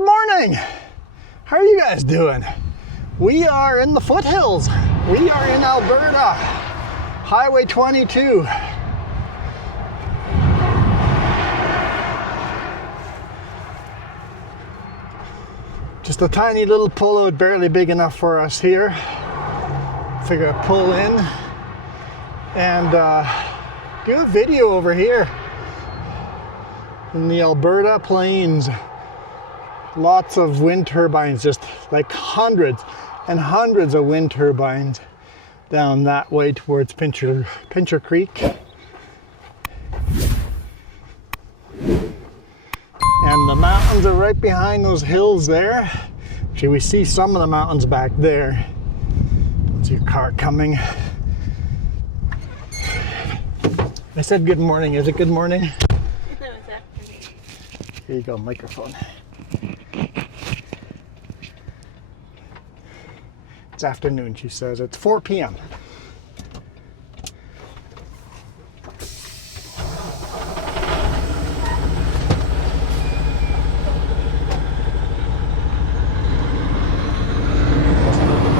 Good morning. How are you guys doing? We are in the foothills. We are in Alberta, Highway 22. Just a tiny little pullout, barely big enough for us here. Figure I'd pull in and do a video over here in the Alberta plains. Lots of wind turbines, just like hundreds and hundreds of wind turbines down that way towards Pincher Creek. And the mountains are right behind those hills there. Actually, we see some of the mountains back there. There's your car coming. I said good morning. Is it good morning? No, it's afternoon. Here you go, microphone. It's afternoon, she says. It's 4 p.m.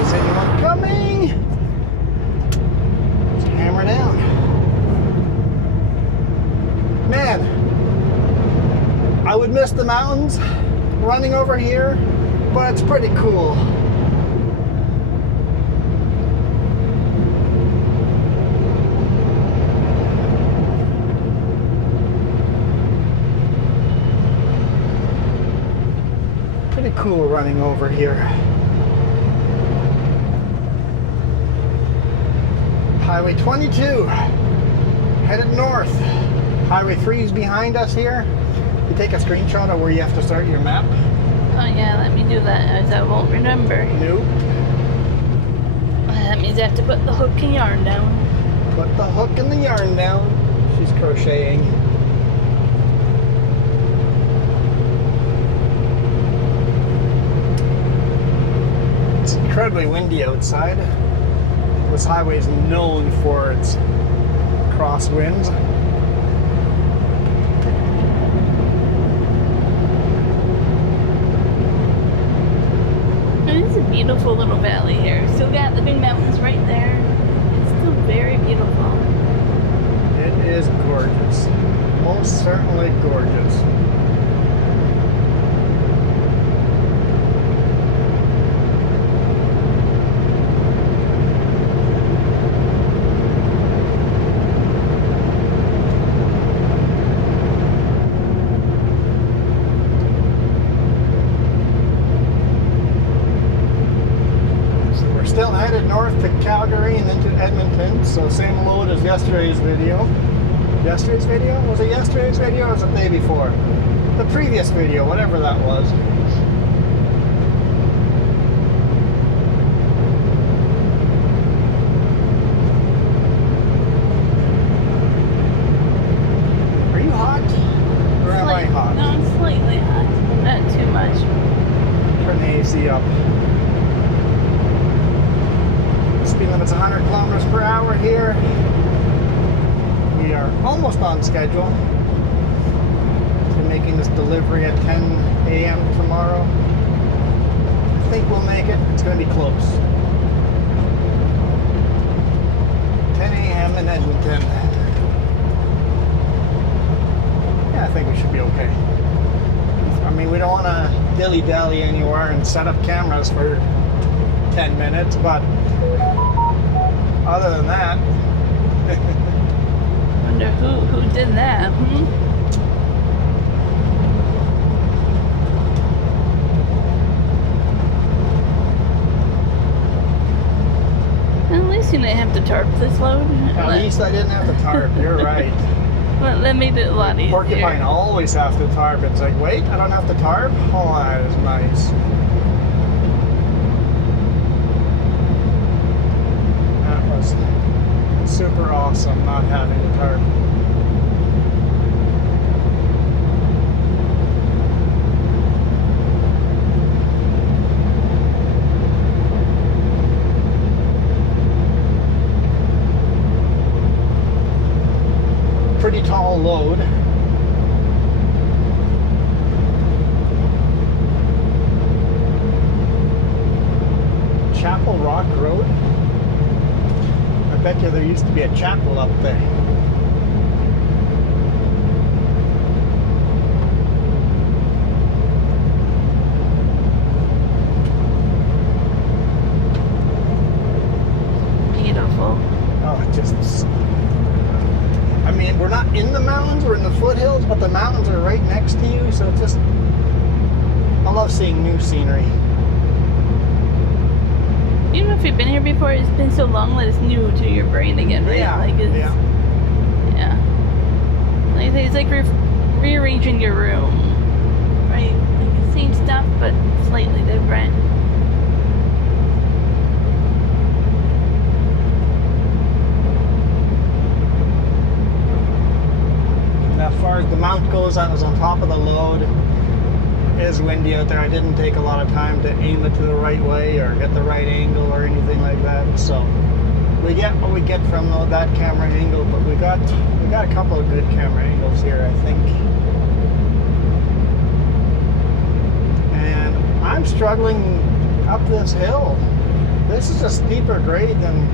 Is anyone coming? Let's hammer down. Man, I would miss the mountains running over here, but it's pretty cool. Pretty cool running over here. Highway 22, headed north. Highway 3 is behind us here. You take a screenshot of where you have to start your map. Oh yeah, let me do that as I won't remember. Nope. That means I have to put the hook and yarn down. Put the hook and the yarn down. She's crocheting. It's incredibly windy outside. This highway is known for its crosswinds. It is a beautiful little valley here. Still got the big mountains right there. It's still very beautiful. It is gorgeous. Most certainly gorgeous. Still headed north to Calgary and into Edmonton, so same load as yesterday's video. Yesterday's video? Was it yesterday's video or was it the day before? The previous video, whatever that was. Are you hot? Or am I hot? No, I'm slightly hot. Not too much. Turn the AC up. Speed limit's 100 kilometers per hour here. We are almost on schedule. We're making this delivery at 10 a.m. tomorrow. I think we'll make it. It's going to be close. 10 a.m. in Edmonton. Yeah, I think we should be okay. I mean, we don't want to dilly-dally anywhere and set up cameras for 10 minutes, but other than that, Wonder who did that, At least you didn't have to tarp this load. at least I didn't have to tarp. You're right. That made it a lot easier. Porcupine always have to tarp. It's like, wait, I don't have to tarp? Oh, that is nice. That was super awesome not having to tarp. Pretty tall load. Chapel Rock Road? I bet you there used to be a chapel up there. Beautiful. Oh, it just... I mean, we're not in the mountains, we're in the foothills, but the mountains are right next to you, so it's just... I love seeing new scenery. Even if you've been here before, it's been so long that it's new to your brain again, right? Yeah, Like it's, yeah. Like it's like rearranging your room, right? Like the same stuff, but slightly different. And as far as the mount goes, I was on top of the load. It is windy out there. I didn't take a lot of time to aim it to the right way or get the right angle or anything like that. So we get what we get from that camera angle, but we got a couple of good camera angles here, I think. And I'm struggling up this hill. This is a steeper grade than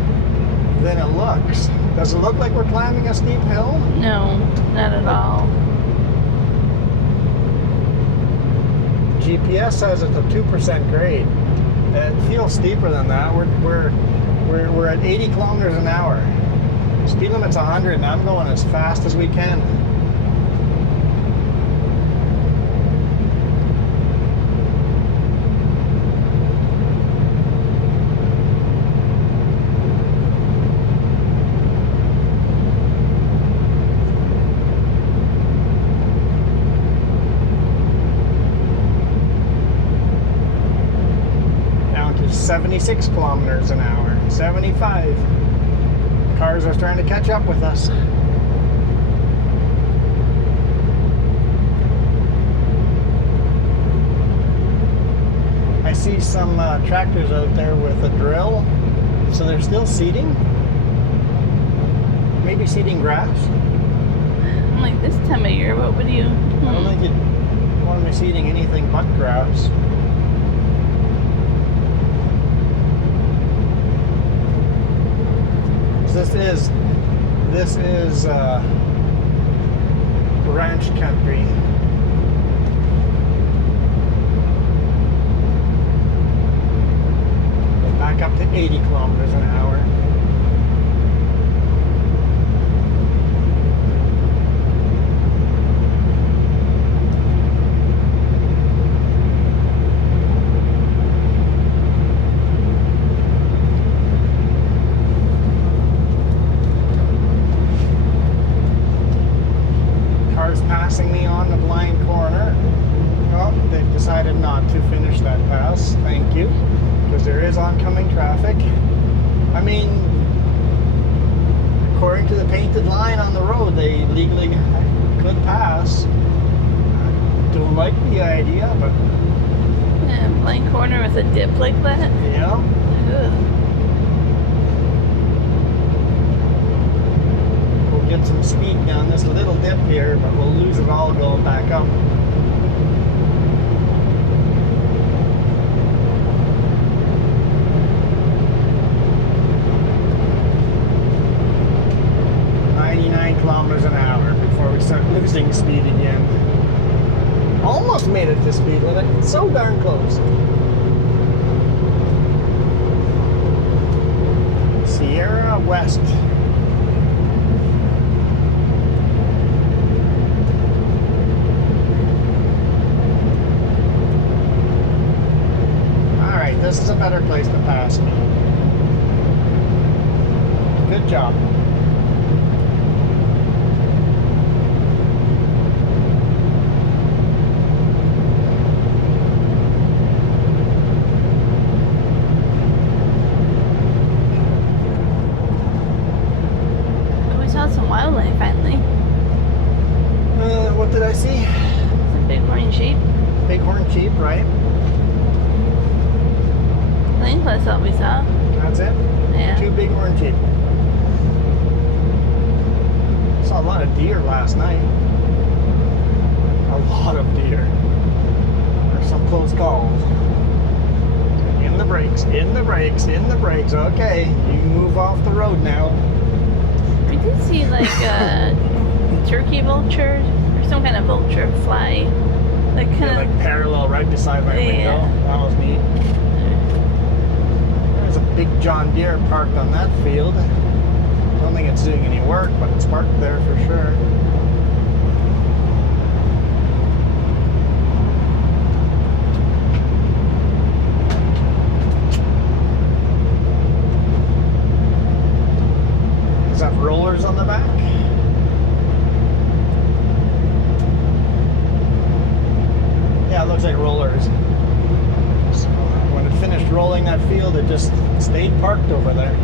it looks. Does it look like we're climbing a steep hill? No, not at all. GPS says it's a 2% grade. It feels steeper than that. We're at 80 kilometers an hour. Speed limit's 100, and I'm going as fast as we can. Down to 76 kilometers an hour. 75. Cars are starting to catch up with us. I see some tractors out there with a drill, so they're still seeding. Maybe seeding grass. I'm like, this time of year, what would you? I don't think you'd want to be seeding anything but grass. This is ranch country. Back up to 80 kilometers an hour. Passing me on the blind corner. Oh, they've decided not to finish that pass. Thank you. Because there is oncoming traffic. I mean, according to the painted line on the road, they legally could pass. Don't like the idea, but... Yeah, blind corner with a dip like that? Yeah. Ugh. Get some speed down this little dip here, but we'll lose it all going back up. Kilometers an hour before we start losing speed again. Almost made it to speed limit. It's so darn close. Sierra West. Alright, this is a better place to pass me. Good job. Some wildlife finally. What did I see? Some bighorn sheep. Bighorn sheep, right? I think that's all we saw. That's it? Yeah. 2 bighorn sheep. Saw a lot of deer last night. A lot of deer. There's some close calls. In In the brakes, in the brakes, in the brakes. Okay, you can move off the road now. We did see like a turkey vulture or some kind of vulture fly. Like kind of like parallel right beside my window. That was neat. There's a big John Deere parked on that field. Don't think it's doing any work, but it's parked there for sure. Does that have rollers on the back? Yeah, it looks like rollers. So when it finished rolling that field, it just stayed parked over there.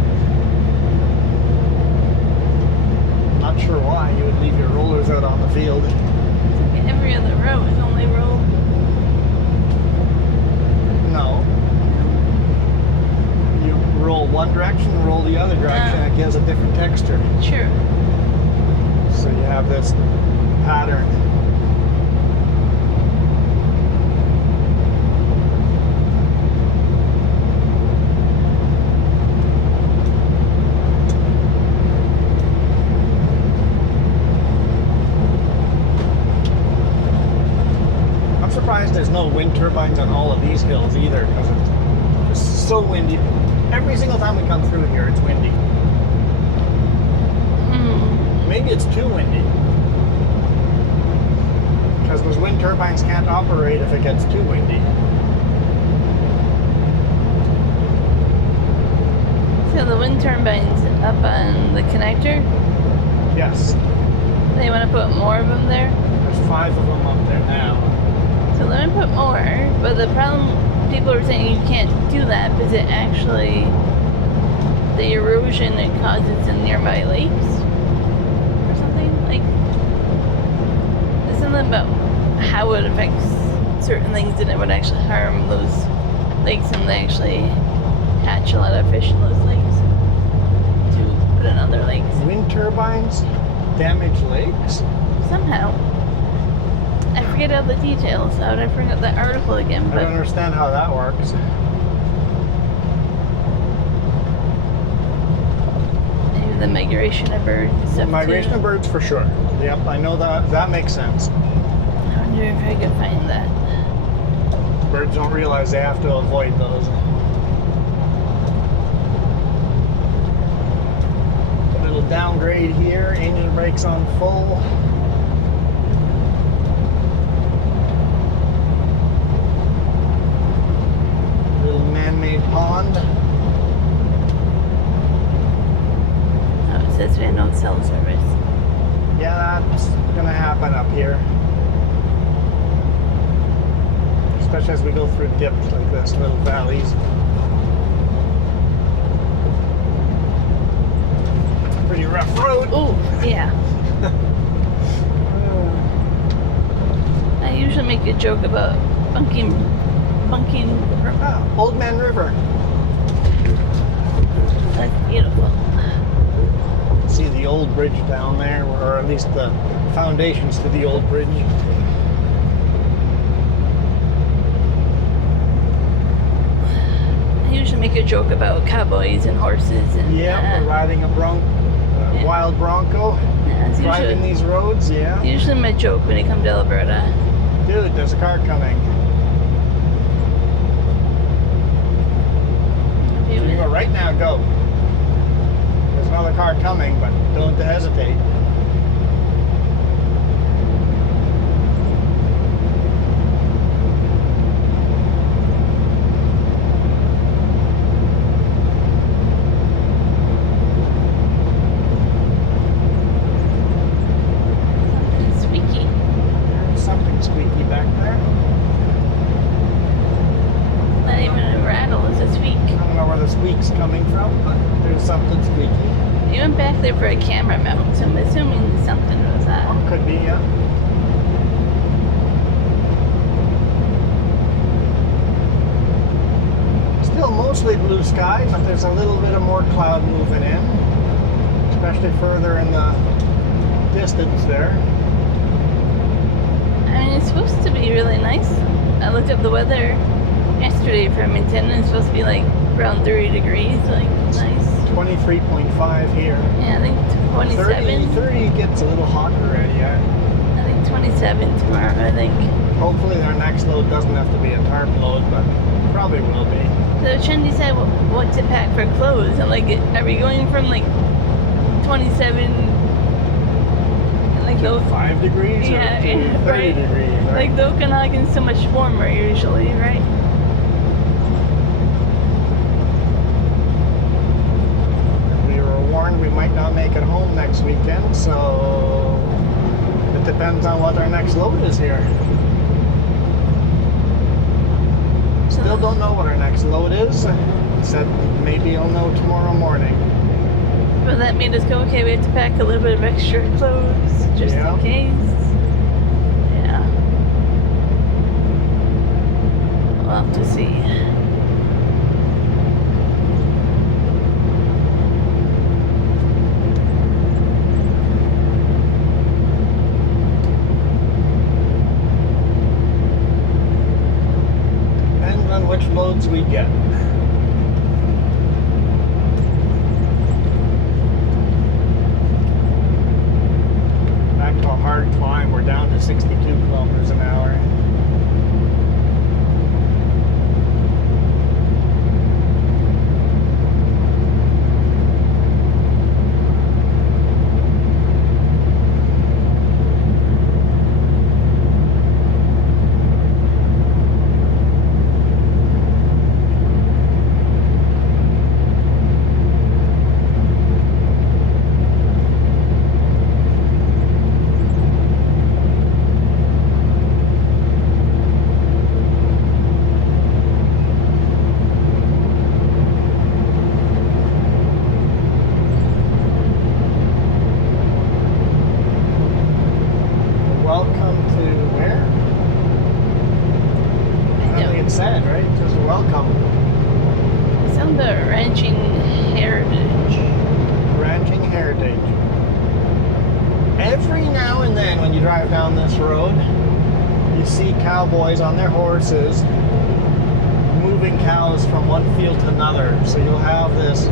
Not sure why you would leave your rollers out on the field. like every other row is only roll. No. You roll one direction, roll the other direction, it gives a different texture. Sure. So you have this pattern. There's no wind turbines on all of these hills either because it's so windy. Every single time we come through here, it's windy. Maybe it's too windy because those wind turbines can't operate if it gets too windy. So the wind turbines up on the connector, Yes, they want to put more of them there. there's 5 of them up there now. So let me put more, but the problem, people are saying you can't do that because it actually, the erosion it causes in nearby lakes or something. Like, there's something about how it affects certain things and it would actually harm those lakes and they actually catch a lot of fish in those lakes to put in other lakes. Wind turbines damage lakes? Somehow. I forget all the details. How would I bring up that article again? I But don't understand how that works. maybe the migration of birds and stuff Migration too. of birds for sure. Yep, I know that. That makes sense. I wonder if I could find that. Birds don't realize they have to avoid those. A little downgrade here. Engine brakes on full. Man-made pond. Oh, it says we have no cell service. Yeah, that's gonna happen up here. Especially as we go through dips like this, little valleys. Pretty rough road. Oh, yeah. I usually make a joke about bunking. Old Man River. That's beautiful. See the old bridge down there, or at least the foundations to the old bridge. I usually make a joke about cowboys and horses and Yeah, we're riding a wild bronco, yeah, it's driving these roads. Yeah, usually my joke when you come to Alberta. dude, there's a car coming. You can go right now, go. There's another car coming, but don't hesitate. Something squeaky. There's something squeaky back there. Not even a rattle, it's a squeak. I don't know where the squeak's coming from, but there's something squeaky. You went back there for a camera mount, so I'm assuming something was that. Oh, could be, yeah. Still mostly blue sky, but there's a little bit of more cloud moving in, especially further in the distance there. I mean, it's supposed to be really nice. I looked up the weather yesterday for Edmonton. It's supposed to be like around 30 degrees, like nice. 23.5 here. Yeah, I think 27. 30 gets a little hot already. I think 27 tomorrow, I think. Hopefully our next load doesn't have to be a tarp load, but probably will be. So trying to decide what to pack for clothes. I'm like, are we going from like 27, like those 5 degrees yeah, or to 30 right. degrees, right? Like the Okanagan's so much warmer usually, right? We were warned we might not make it home next weekend, so it depends on what our next load is here. Still don't know what our next load is. Said maybe you'll know tomorrow morning. Well, that made us go, okay, we have to pack a little bit of extra clothes just Yeah. in case. Yeah. We'll have to see. Depends on which loads we get. Back to a hard climb. We're down to 62 kilometers an hour. Welcome to where? I don't think it's said, right? Just welcome. It's on the ranching heritage. Ranching Heritage. Every now and then when you drive down this road, you see cowboys on their horses moving cows from one field to another. So you'll have this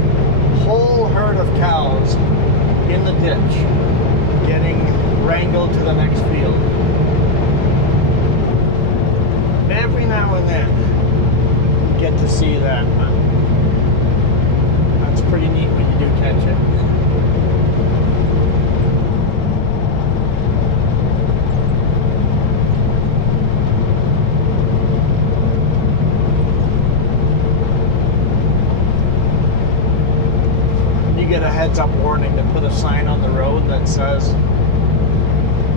whole herd of cows in the ditch getting wrangled to the next field. Every now and then you get to see that. That's pretty neat when you do catch it. You get a heads up warning to put a sign on the road that says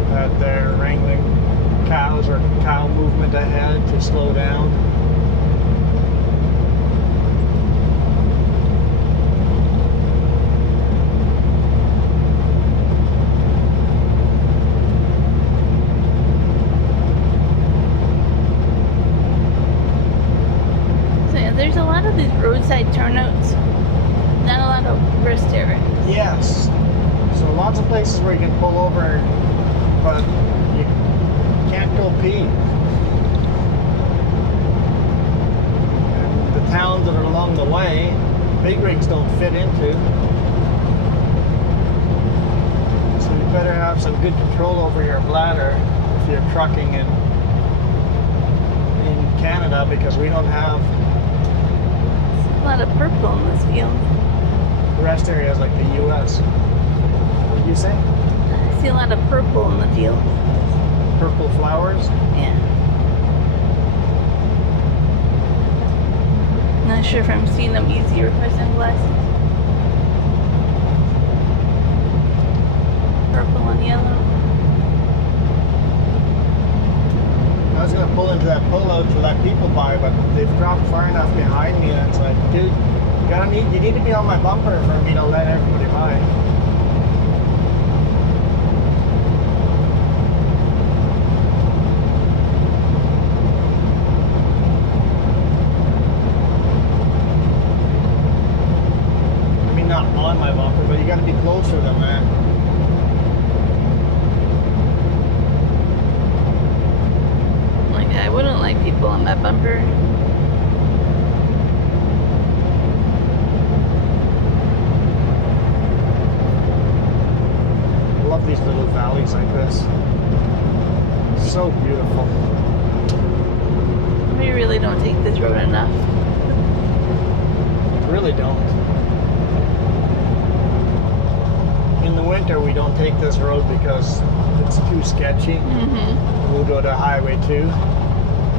that they're wrangling cows or cow movement ahead to slow down. So yeah, there's a lot of these roadside turnouts. Not a lot of rest areas. Yes. So lots of places where you can pull over, but you can't go pee. And the towns that are along the way, big rigs don't fit into. So you better have some good control over your bladder if you're trucking in Canada, because we don't have A lot of purple in this field. rest areas like the US. What did you say? I see a lot of purple in the field. Purple flowers? Yeah. Not sure if I'm seeing them easier with my sunglasses. Purple and yellow. I was gonna pull into that pullout to let people by, but they've dropped far enough behind me that it's like, dude, you need to be on my bumper for me to let everybody by. I mean, not on my bumper, but you gotta be closer than that. Like, I wouldn't like people on my bumper. love these little valleys like this. So beautiful. We really don't take this road enough. Really don't. In the winter, we don't take this road because it's too sketchy. We'll go to Highway 2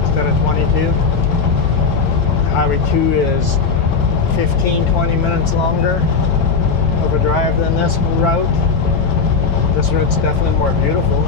instead of 22. Highway 2 is 15-20 minutes longer of a drive than this route. This route's definitely more beautiful.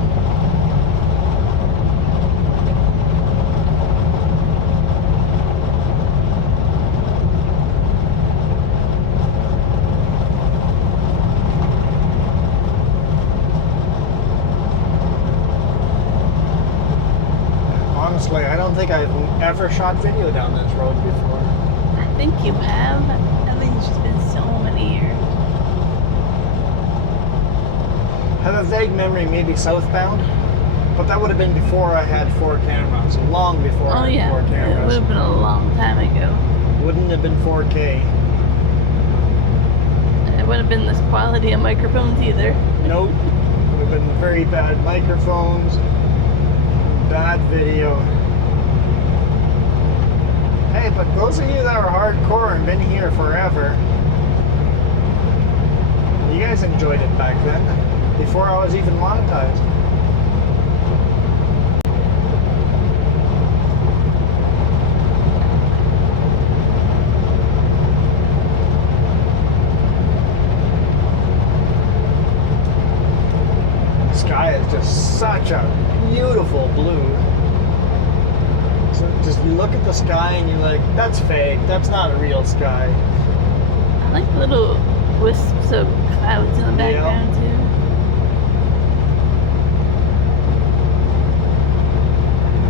Honestly, I don't think I've ever shot video down this road before. I think you have. I think it's just been so many years. I have a vague memory, maybe southbound, but that would have been before I had 4 cameras, long before I had 4 It would cameras. have been a long time ago. Wouldn't have been 4K. It wouldn't have been this quality of microphones either. Nope. Would have been very bad microphones, bad video. Hey, but those of you that are hardcore and been here forever, you guys enjoyed it back then, before I was even monetized. The sky is just such a beautiful blue. So just look at the sky and you're like, that's fake, that's not a real sky. I like the little wisps of clouds in the background too.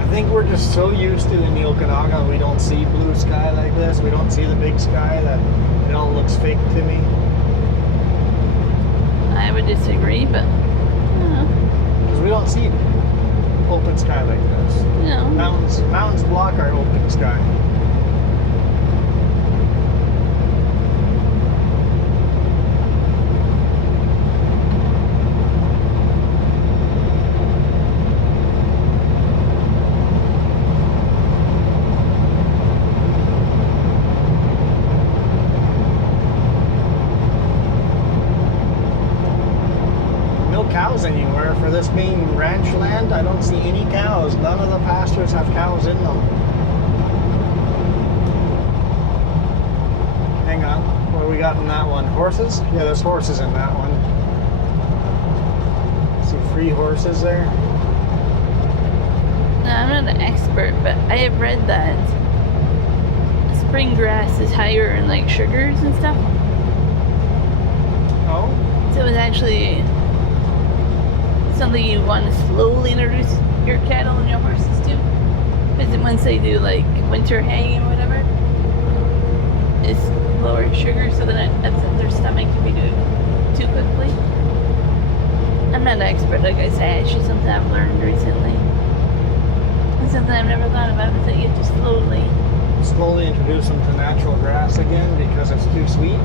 I think we're just so used to in the Okanagan, we don't see blue sky like this. We don't see the big sky, that it all looks fake to me. I would disagree, but Because we don't see open sky like this. no. Mountains block our open sky. Cows anywhere. For this being ranch land, I don't see any cows. None of the pastures have cows in them. Hang on, what do we got in that one? Horses? Yeah, there's horses in that one. See 3 horses there. No, I'm not an expert, but I have read that spring grass is higher in like sugars and stuff. Oh? So it's actually something you want to slowly introduce your cattle and your horses to. Because once they do like winter hay or whatever, it's lower sugar, so then it upsets their stomach if you do it too quickly. I'm not an expert, like I say, it's just something I've learned recently. And something I've never thought about is that you have to Slowly introduce them to natural grass again because it's too sweet.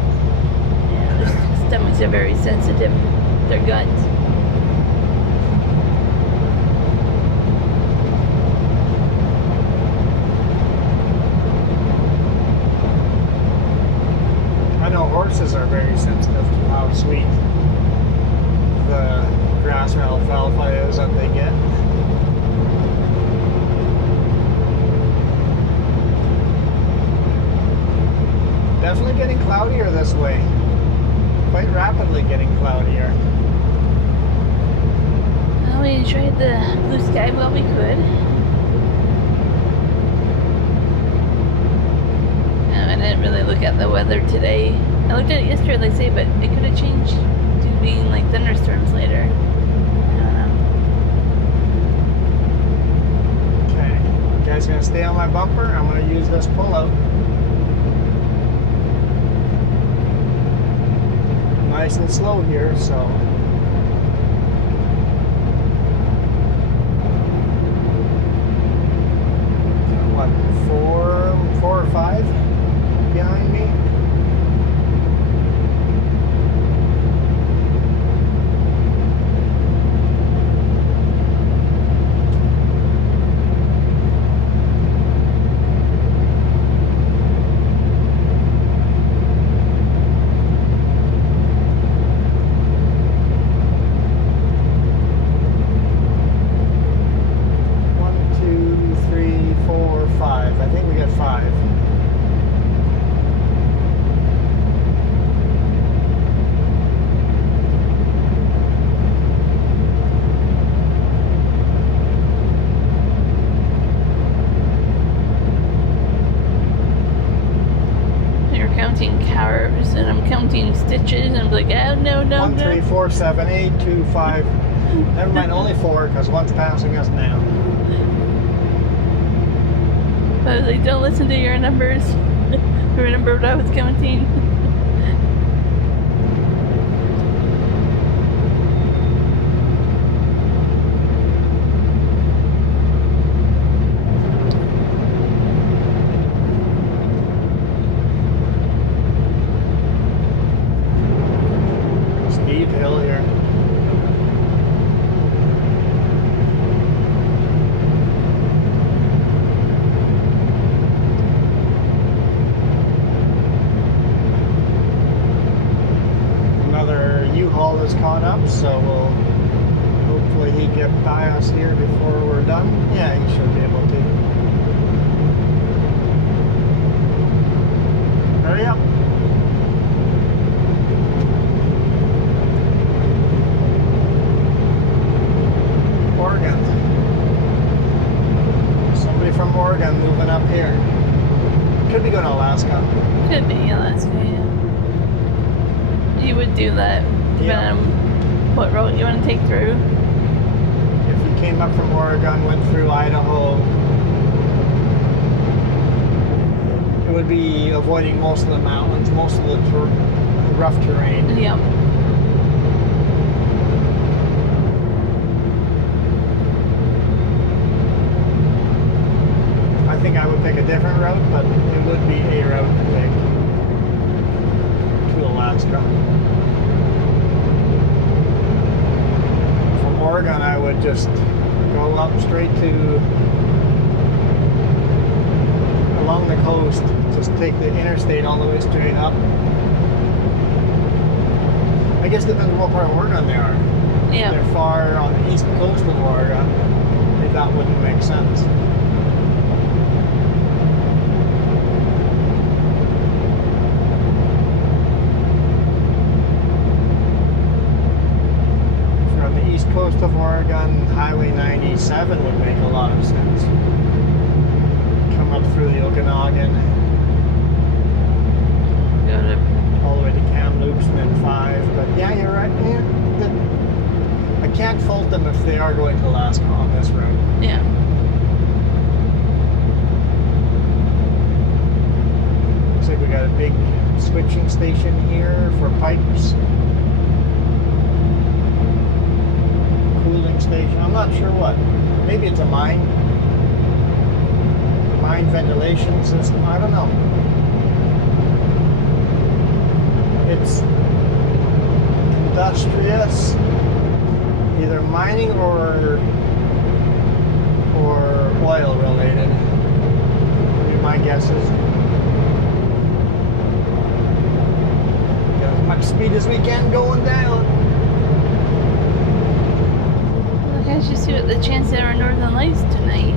yeah, their stomachs are very sensitive, their guts. Horses are very sensitive to how sweet the grass or alfalfa is that they get. Definitely getting cloudier this way. Quite rapidly getting cloudier. Well, we enjoyed the blue sky while we could. I didn't really look at the weather today. I looked at it yesterday, like I say, but it could have changed to being like thunderstorms later. I don't know. Okay, you guys gonna stay on my bumper? I'm gonna use this pullout. Nice and slow here, so. What, 4 or 5 behind me? ditches and be like, oh, no, no, 1, 3, no. 4, 7, 8, 2, 5. Never mind, only 4 because one's passing us now. I was like, don't listen to your numbers. Remember what I was counting. Steep hill here. Another U-Haul is caught up, so we'll hopefully he get by us here before we're done. Yeah, he should be able to. Hurry up. Oregon. Somebody from Oregon moving up here. Could be going to Alaska. Could be Alaska, yeah. You would do that, depending Yeah. on what road you want to take through. If we came up from Oregon, went through Idaho, it would be avoiding most of the mountains, most of the rough terrain. Yep. I think I would pick a different route, but it would be a route to take to Alaska. From Oregon, I would just go up straight to along the coast. Just take the interstate all the way straight up. I guess it depends on what part of Oregon they are. Yeah. They're far on the east coast of Oregon. Maybe that wouldn't make sense. If you're on the east coast of Oregon, Highway 97 would make a lot of sense. Come up through the Okanagan, Go to, all the way to Kamloops and then 5. But yeah, you're right. Yeah, I can't fault them if they are going to Alaska on this route. yeah. Looks like we got a big switching station here for pipes. Cooling station. I'm not sure what. Maybe it's a mine ventilation system. I don't know. It's industrious, either mining or oil related. Would be my guesses. Got as much speed as we can going down. Look, I should see what the chances are of northern lights tonight.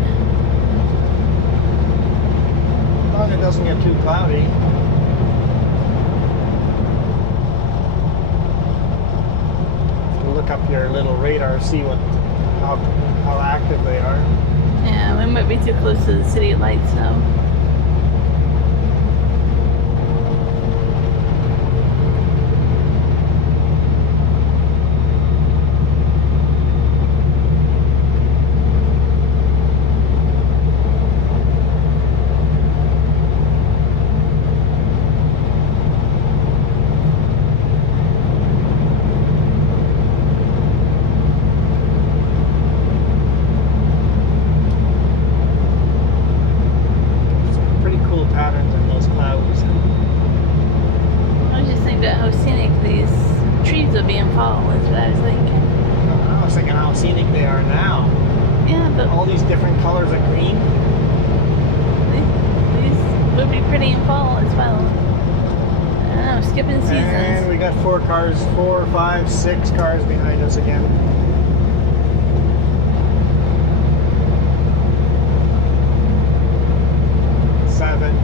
As long as it doesn't get too cloudy. Look up your little radar, see how active they are. Yeah, we might be too close to the city lights now. Scenic they are now. Yeah, but All these different colors of green. these would be pretty in fall as well. I don't know, skipping seasons. And we got 4 cars, 4, 5, 6 cars behind us again. Seven,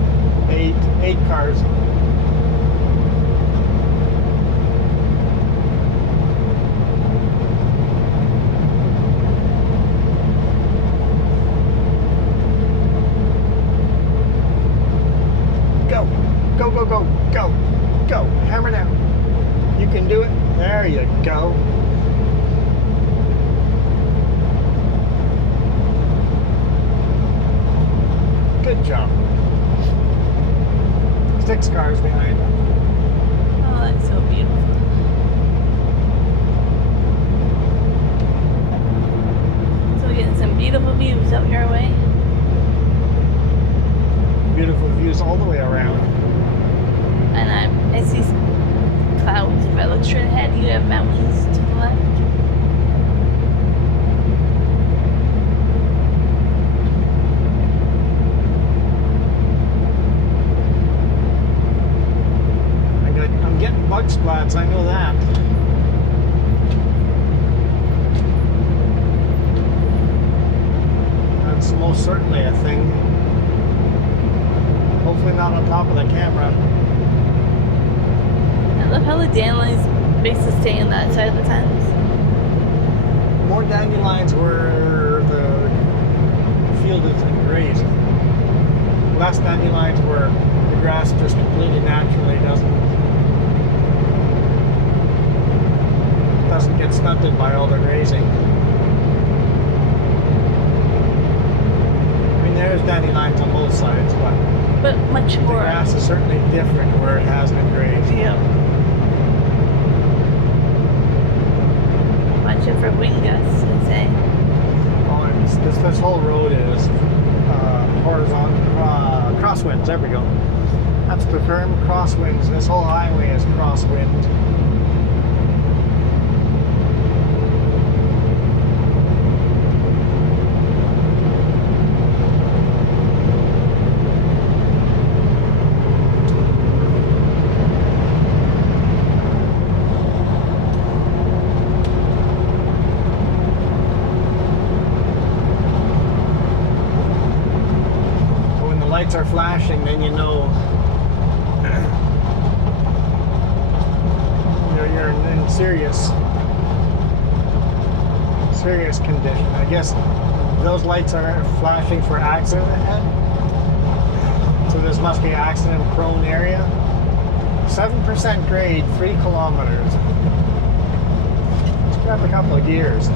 8 cars. Go, go, go, go, go, go, hammer down. job. 6 cars behind him. Oh, that's so beautiful. So we're getting some beautiful views up your way. Beautiful views all the way around. And I see some clouds. If I look straight ahead, you have mountains to the left. I'm getting bug splats, I know that. That's most certainly a thing. Hopefully not on top of the camera. I love how the dandelions basically stay on that side of the fence. More dandelions where the field has been grazed. Less dandelions where the grass just completely naturally doesn't get stunted by all the grazing. I mean, there's dandelions on both sides, But much the more. grass is certainly different where it has been grazed. Yeah. Watch out for wind gusts, I say. Oh, and this whole road is horizontal crosswinds. There we go. That's the term, crosswinds. This whole highway is crosswind. Lights are flashing, then you know you're in serious condition. I guess those lights are flashing for accident ahead, so this must be an accident prone area. 7% grade, 3 kilometers. Let's grab a couple of gears.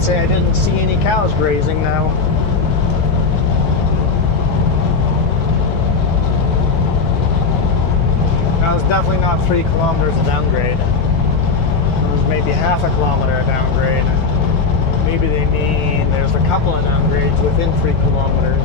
Say I didn't see any cows grazing now. That was definitely not 3 kilometers of downgrade. It was maybe half a kilometer of downgrade. Maybe they mean there's a couple of downgrades within 3 kilometers.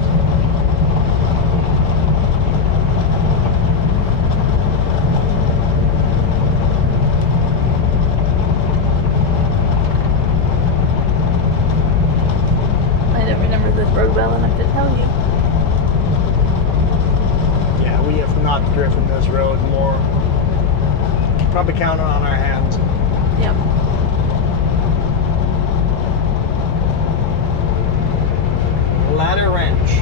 Road well enough to tell you. Yeah, we have not driven this road more. Probably count it on our hands. Yep. Ladder wrench.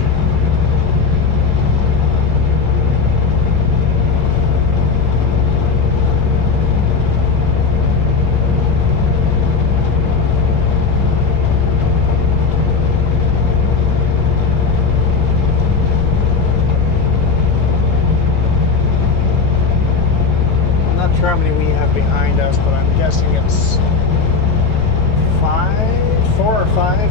How many we have behind us, but I'm guessing it's 4 or 5.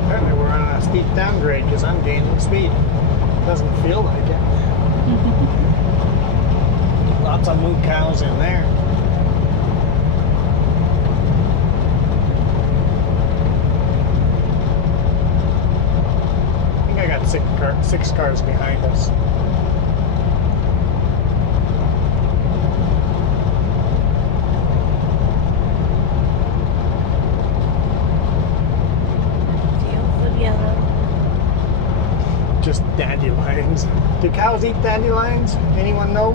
Apparently we're on a steep downgrade because I'm gaining speed. Doesn't feel like it. Lots of moo cows in there. I think I got six cars behind us. Fields of yellow. Just dandelions. Do cows eat dandelions? Anyone know?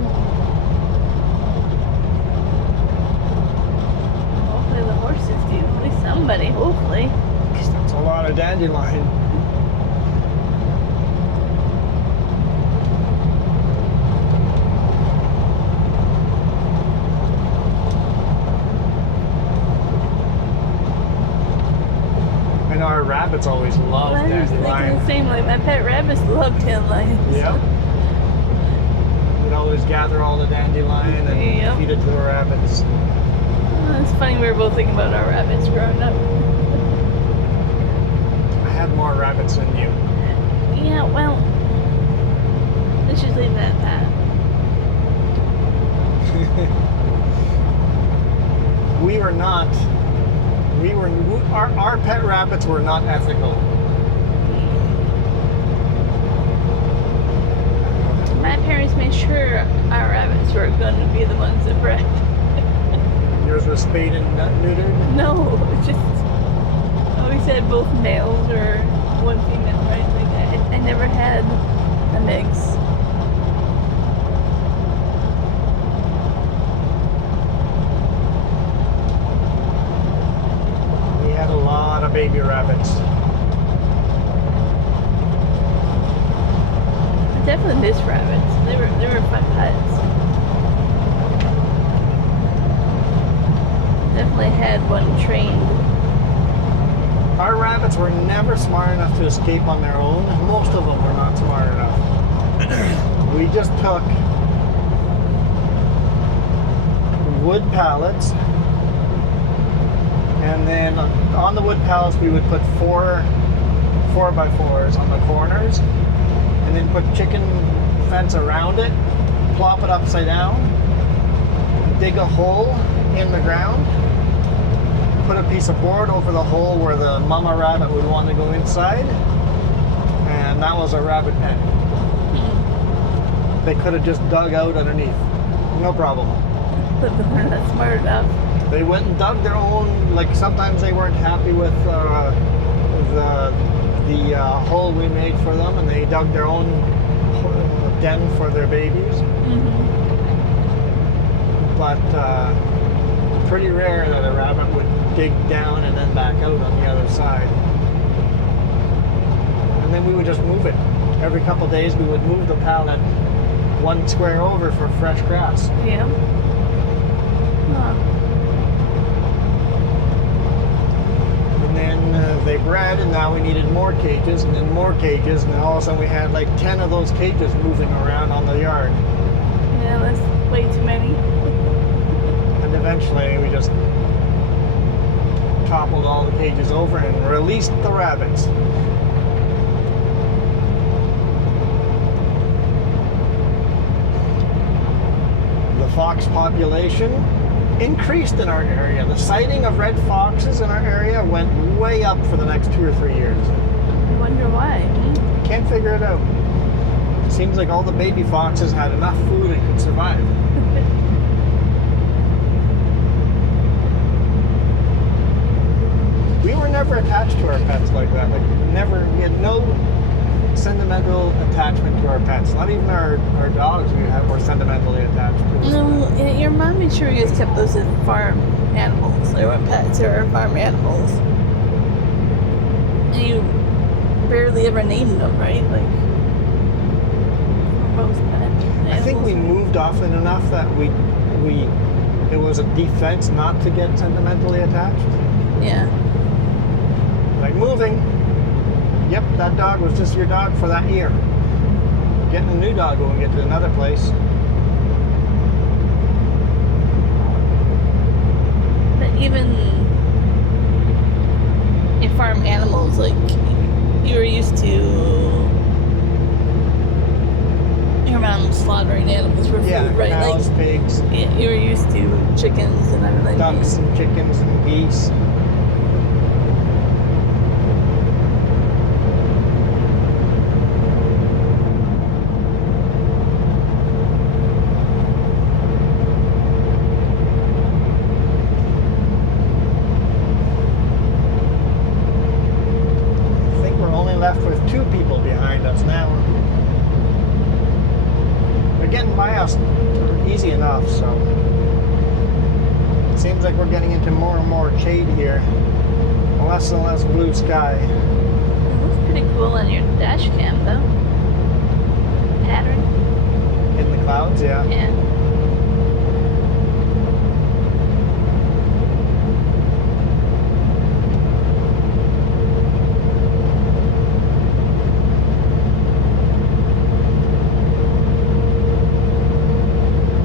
Hopefully the horses do. At least somebody, hopefully. 'Cause that's a lot of dandelion. I know our rabbits always love I was thinking dandelion. the same. Like my pet rabbits love dandelions. Yep. We'd always gather all the dandelion and Yep. feed it to the rabbits. It's funny we were both thinking about our rabbits growing up. I had more rabbits than you. Yeah, well, let's just leave it at that. Our pet rabbits were not ethical. My parents made sure our rabbits were going to be the ones that bred. Yours were spayed and neutered. No, just always had both males or one female, right? Like I never had a mix. We had a lot of baby rabbits. I definitely miss rabbits. They were fun pets. Definitely had one trained. Our rabbits were never smart enough to escape on their own. Most of them were not smart enough. We just took wood pallets, and then on the wood pallets we would put 4x4s on the corners, and then put chicken fence around it, plop it upside down, dig a hole in the ground, put a piece of board over the hole where the mama rabbit would want to go inside, and that was a rabbit pen. They could have just dug out underneath, no problem. But they're not smart enough. They went and dug their own, like sometimes they weren't happy with the hole we made for them, and they dug their own den for their babies. Mm-hmm. But pretty rare that a rabbit would dig down and then back out on the other side. And then we would just move it. Every couple of days we would move the pallet 1 square over for fresh grass. Yeah. Huh. And then they bred, and now we needed more cages, and then more cages, and then all of a sudden we had like 10 of those cages moving around on the yard. Yeah, that's way too many. And eventually we just toppled all the cages over and released the rabbits. The fox population increased in our area. The sighting of red foxes in our area went way up for the next 2 or 3 years. I wonder why. Can't figure it out. Seems like all the baby foxes had enough food and could survive. We were never attached to our pets like that. Like never, we had no sentimental attachment to our pets. Not even our dogs were sentimentally attached to. No, your mom made sure you guys kept those as farm animals. They weren't pets, they were farm animals. And you barely ever named them, right? Like, for most pets. I think we moved often enough that it was a defense not to get sentimentally attached. Yeah. Like moving. Yep, that dog was just your dog for that year. Getting a new dog when we get to another place. But even your farm animals, like, you were used to your mom's slaughtering animals for Yeah, food, right? cows, Like pigs, you're used to chickens and everything. ducks and chickens and geese. I think we're only left with 2 people behind us now. They're getting by us easy enough, so it seems like we're getting into more and more shade here. Less and less blue sky. It looks pretty cool on your dash cam, though. Pattern. In the clouds, yeah. Yeah.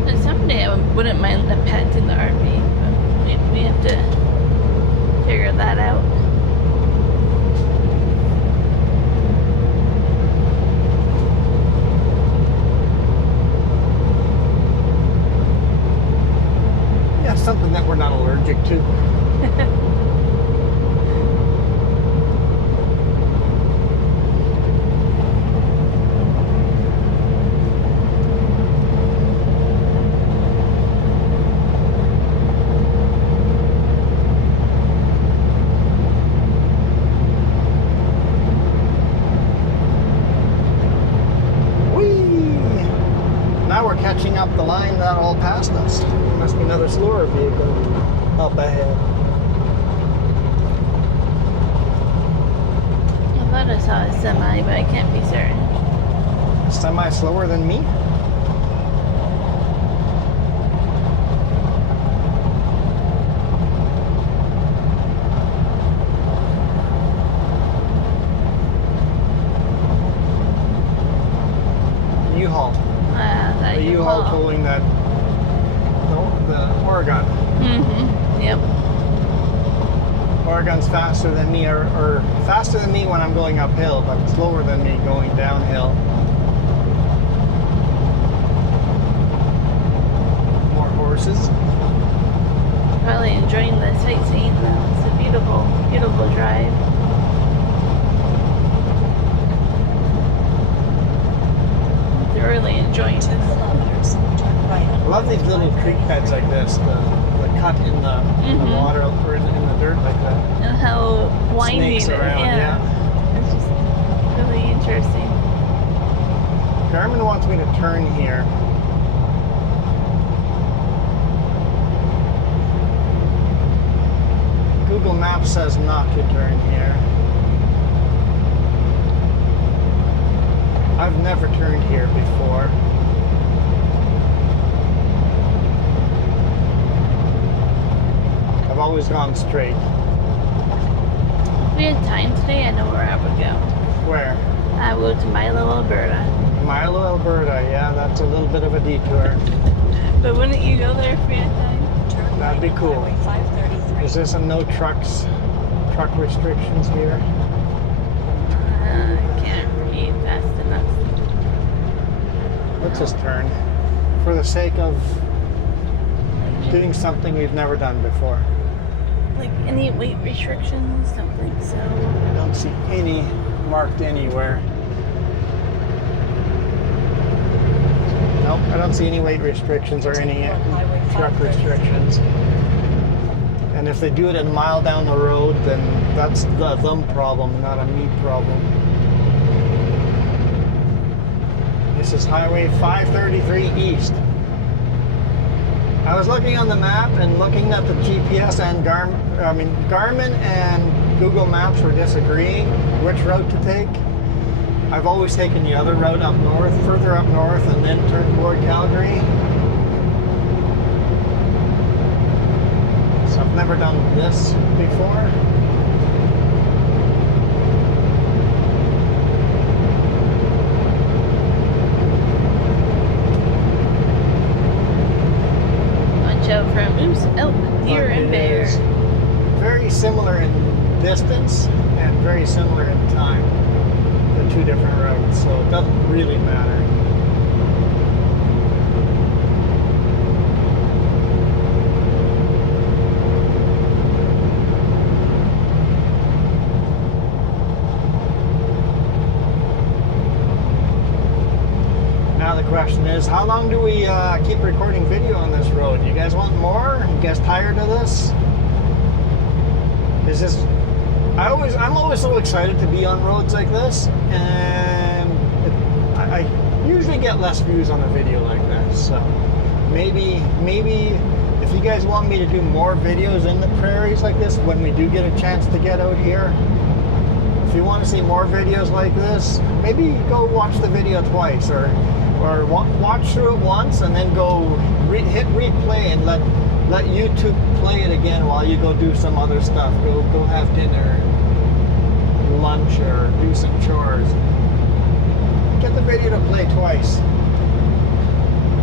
And someday I wouldn't mind a pet in the RV, but we have to figure that out. Yeah, something that we're not allergic to. Now we're catching up the line that all passed us. There must be another slower vehicle up ahead. I thought I saw a semi, but I can't be certain. Semi slower than me? U-Haul. That The U-Haul towing that, no, the Oregon. Mm-hmm. Yep. Oregon's faster than me, or faster than me when I'm going uphill, but slower than me going downhill. More horses. Probably enjoying the sightseeing though. It's a beautiful, beautiful drive. Thoroughly enjoying this. I love these little creek beds like this, the cut in the water or in the dirt like that. And how winding Snakes it is. around, yeah. It's just really interesting. Garmin wants me to turn here. Google Maps says not to turn here. I've never turned here before. I've always gone straight. If we had time today, I know where I would go. Where? I would go to Milo, Alberta. Milo, Alberta. Yeah, that's a little bit of a detour. But wouldn't you go there if we had time? That'd be cool. Is this a no truck restrictions here? I can't read fast enough. Let's just turn for the sake of doing something we've never done before. Like any weight restrictions? Don't think so. I don't see any marked anywhere. Nope, I don't see any weight restrictions or any truck restrictions. And if they do it a mile down the road, then that's them problem, not a me problem. This is Highway 533 East. I was looking on the map and looking at the GPS and Garmin and Google Maps were disagreeing which route to take. I've always taken the other route up north, further up north, and then turned toward Calgary. So I've never done this before. Watch out for moose, elk, deer, and bear. It is very similar in distance and very similar in time. The two different routes, so it doesn't really matter. question is, how long do we keep recording video on this road? You guys want more? You guys tired of this? Is this? I'm always so excited to be on roads like this, and I usually get less views on a video like this. So maybe if you guys want me to do more videos in the prairies like this, when we do get a chance to get out here, if you want to see more videos like this, maybe go watch the video twice, or watch through it once and then go hit replay and let YouTube play it again while you go do some other stuff. Go have dinner, lunch, or do some chores. Get the video to play twice.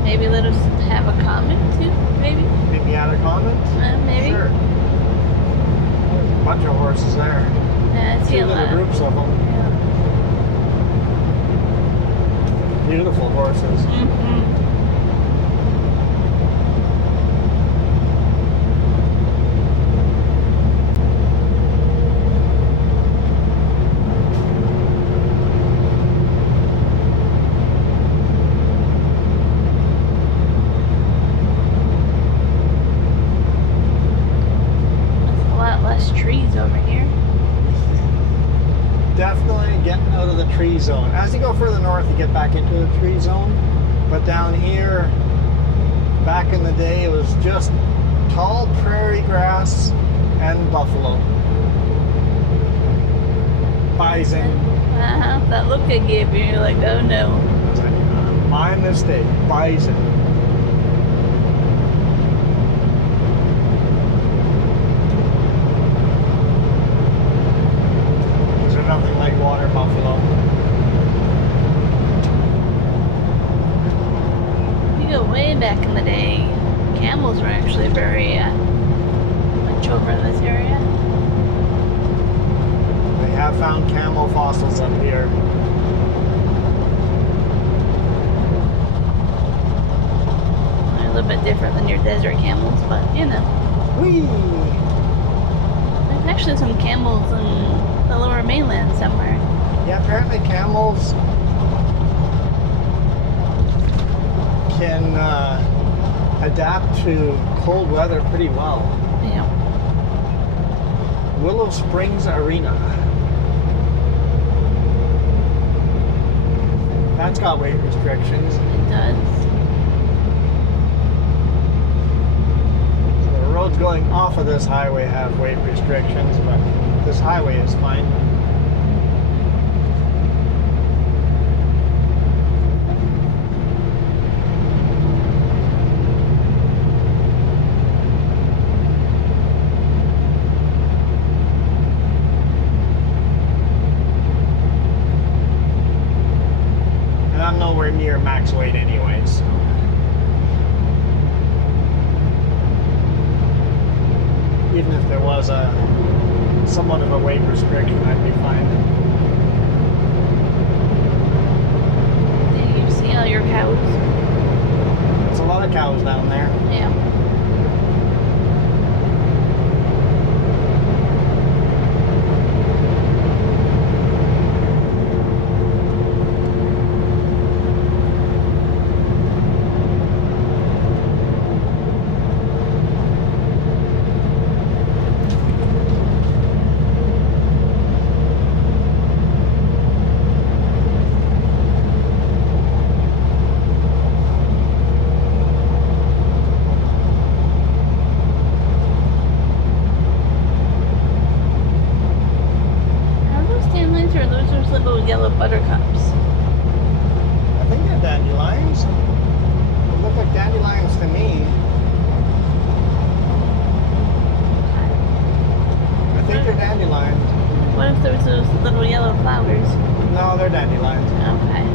Maybe let us have a comment too, maybe? Maybe add a comment? Maybe. Sure. There's a bunch of horses there. Yeah, I see Two a little lot. groups of them. Yeah. Beautiful horses. Mm-hmm. Trees over here. Definitely getting out of the tree zone. As you go further north, you get back into the tree zone. But down here, back in the day, it was just tall prairie grass and buffalo. Bison. That look I gave you, you're like, oh no. My mistake. Bison. Nothing like water buffalo. You go way back in the day, camels were actually very much over in this area. They have found camel fossils up here. They're a little bit different than your desert camels, but you know. Whee! There's actually some camels in the lower mainland somewhere. Yeah, apparently camels can adapt to cold weather pretty well. Yeah. Willow Springs Arena. That's got weight restrictions. It does. So the roads going off of this highway have weight restrictions, but this highway is fine. And I'm nowhere near max weight anyways. So. Even if there was somewhat of a weight restriction, I'd be fine. Do you see all your cows? There's a lot of cows down there. Yeah. Yellow buttercups. I think they're dandelions. They look like dandelions to me. I think they're dandelions. What if there was those little yellow flowers? No, they're dandelions. Okay.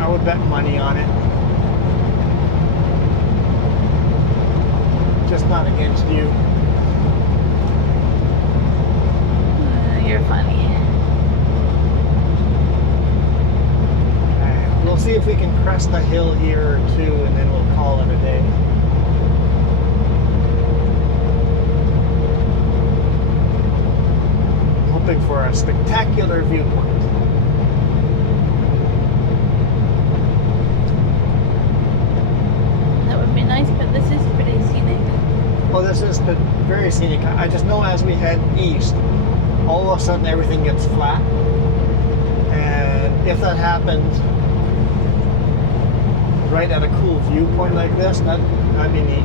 I would bet money on it. Just not against you. You're funny. We'll see if we can crest a hill here or two, and then we'll call it a day. I'm hoping for a spectacular viewpoint. but very scenic. I just know as we head east, all of a sudden everything gets flat. And if that happens right at a cool viewpoint like this, that'd be neat.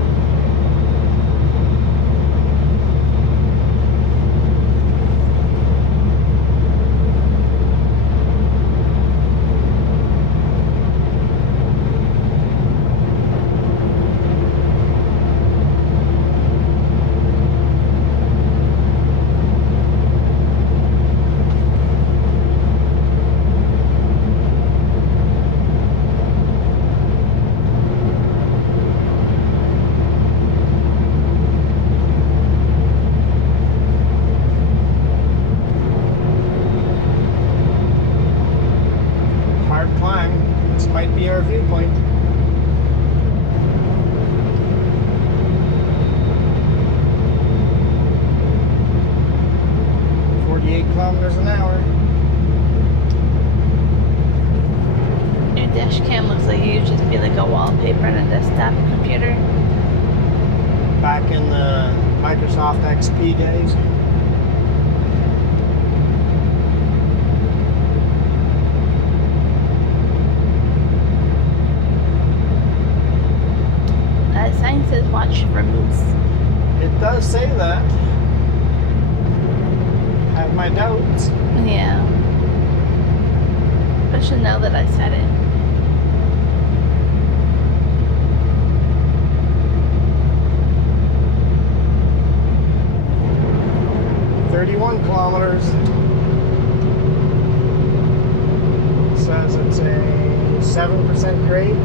Might be our viewpoint. Kilometers an hour. Your dash cam looks like it used to be like a wallpaper on a desktop computer. Back in the Microsoft XP days. That sign says watch for moose. It does say that. Have my doubts. Yeah. Especially now that I said it. .31 kilometers. Says it's a 7% grade.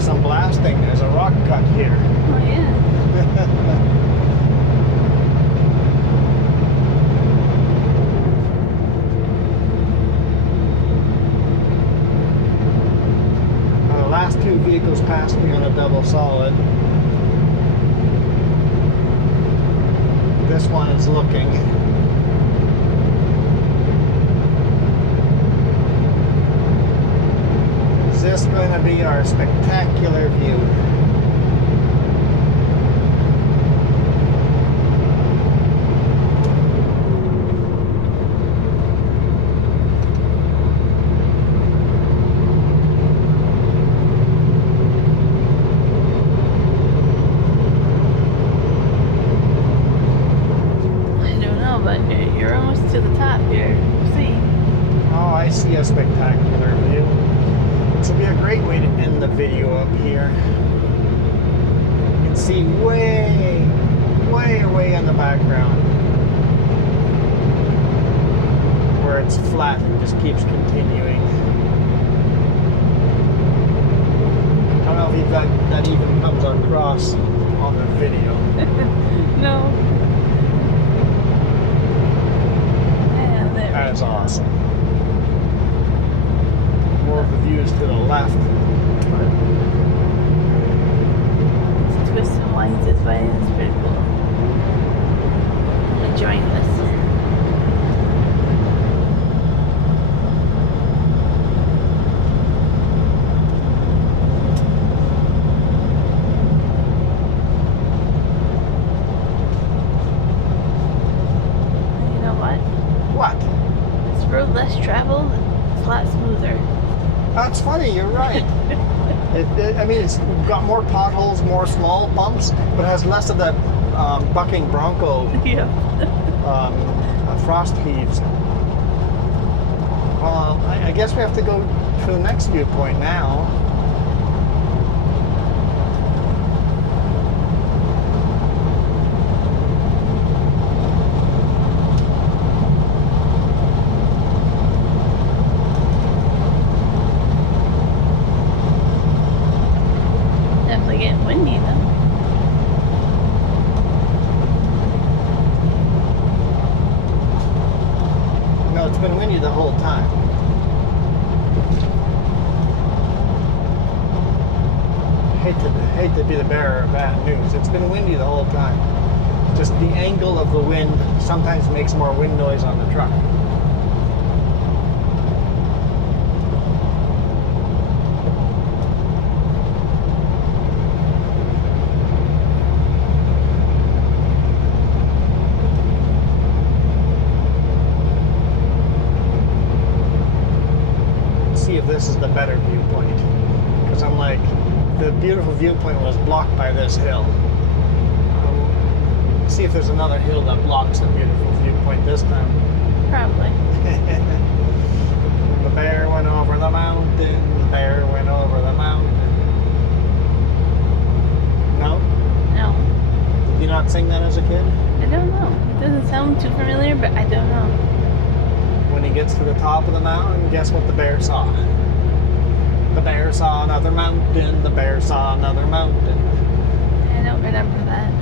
Some blasting. There's a rock cut here. Oh yeah. The last two vehicles passed me on a double solid. This one is looking. Is this going to be our spectacular view? I don't know, but you're almost to the top here. We'll see. Oh, I see a spectacular view. This will be a great way to end the video up here. You can see way, way away in the background where it's flat and just keeps continuing. I don't know if that even comes across on the video. No. Yeah, there That is we go. awesome. More of the views to the left. It's twists and winds this way. It's pretty cool. I'm enjoying this. You know what? What? This road less traveled, it's a lot smoother. That's funny, you're right. I mean, it's got more potholes, more small bumps, but has less of that bucking bronco Yeah. frost heaves. Well, I guess we have to go to the next viewpoint now. It's been windy the whole time. Hate to be the bearer of bad news. It's been windy the whole time. Just the angle of the wind sometimes makes more wind noise on the truck. See if this is the better viewpoint, because I'm like, the beautiful viewpoint was blocked by this hill. See if there's another hill that blocks the beautiful viewpoint this time. Probably. The bear went over the mountain, the bear went over the mountain. No? No. Did you not sing that as a kid? I don't know. It doesn't sound too familiar, but I don't know. When he gets to the top of the mountain, guess what the bear saw? The bear saw another mountain, the bear saw another mountain. I don't remember that.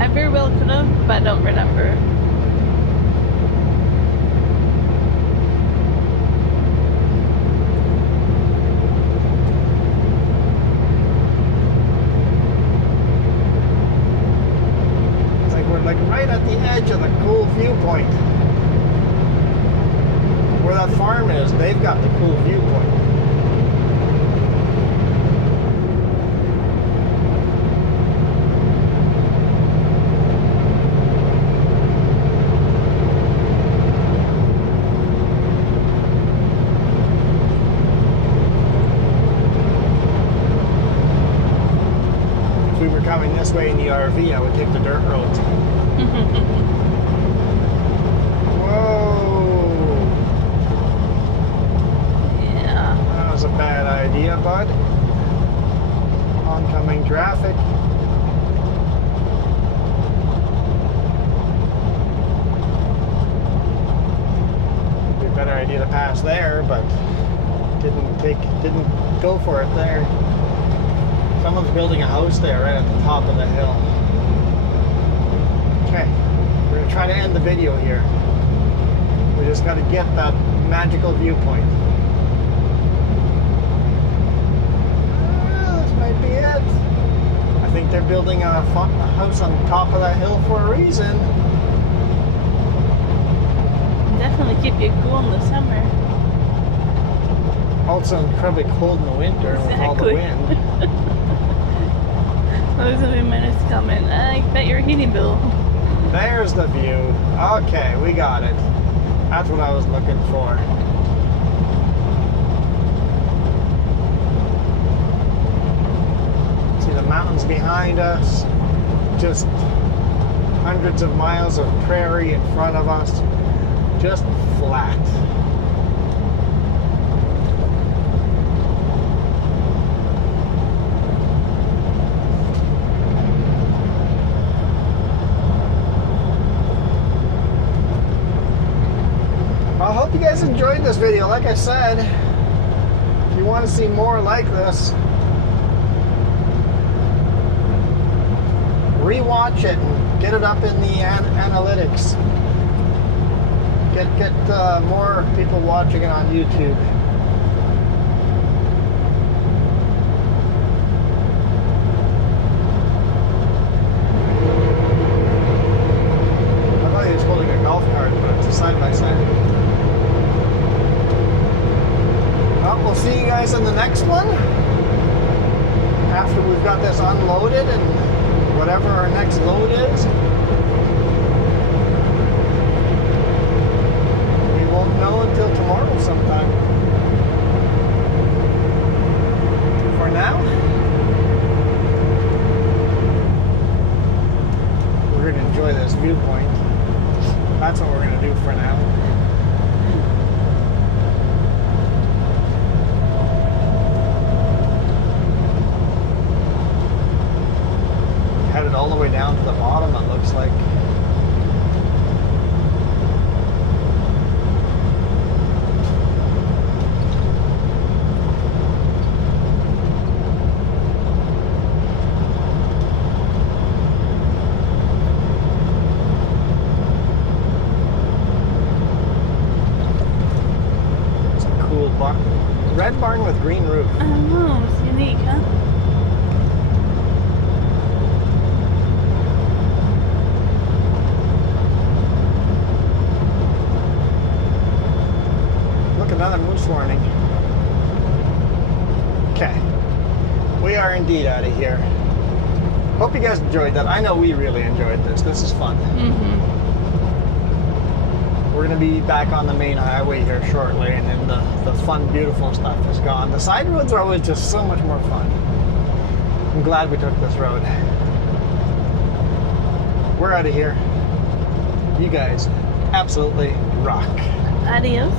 I very well could have, but I don't remember. It's like we're like right at the edge of the cool viewpoint. Where that farm is, they've got the cool viewpoint. If we were coming this way in the RV, I would take the dirt roads. Whoa! That was a bad idea, bud. Oncoming traffic. Be a better idea to pass there, but didn't go for it there. Someone's building a house there right at the top of the hill. Okay, we're gonna try to end the video here. We just gotta get that magical viewpoint. Might be it. I think they're building a house on top of that hill for a reason. Definitely keep you cool in the summer. Also incredibly cold in the winter with all the wind. Those are the minutes coming. I bet your heating bill. There's the view. Okay, we got it. That's what I was looking for. Mountains behind us, just hundreds of miles of prairie in front of us, just flat. I hope you guys enjoyed this video. Like I said, if you want to see more like this, rewatch it and get it up in the analytics. Get more people watching it on YouTube. I thought he was holding a golf cart, but it's a side-by-side. Well, we'll see you guys in the next one. After we've got this unloaded and whatever our next load is. We won't know until tomorrow sometime. For now, we're going to enjoy this viewpoint. That's what we're going to do for now. Headed all the way down to the bottom, it looks like. red barn with green roof. I don't know. It's unique, huh? Look, another moose warning. Okay. We are indeed out of here. Hope you guys enjoyed that. I know we really enjoyed this. This is fun. Mm-hmm. We're going to be back on the main highway here shortly, and then the fun, beautiful stuff is gone. The side roads are always just so much more fun. I'm glad we took this road. We're out of here. You guys absolutely rock. Adios.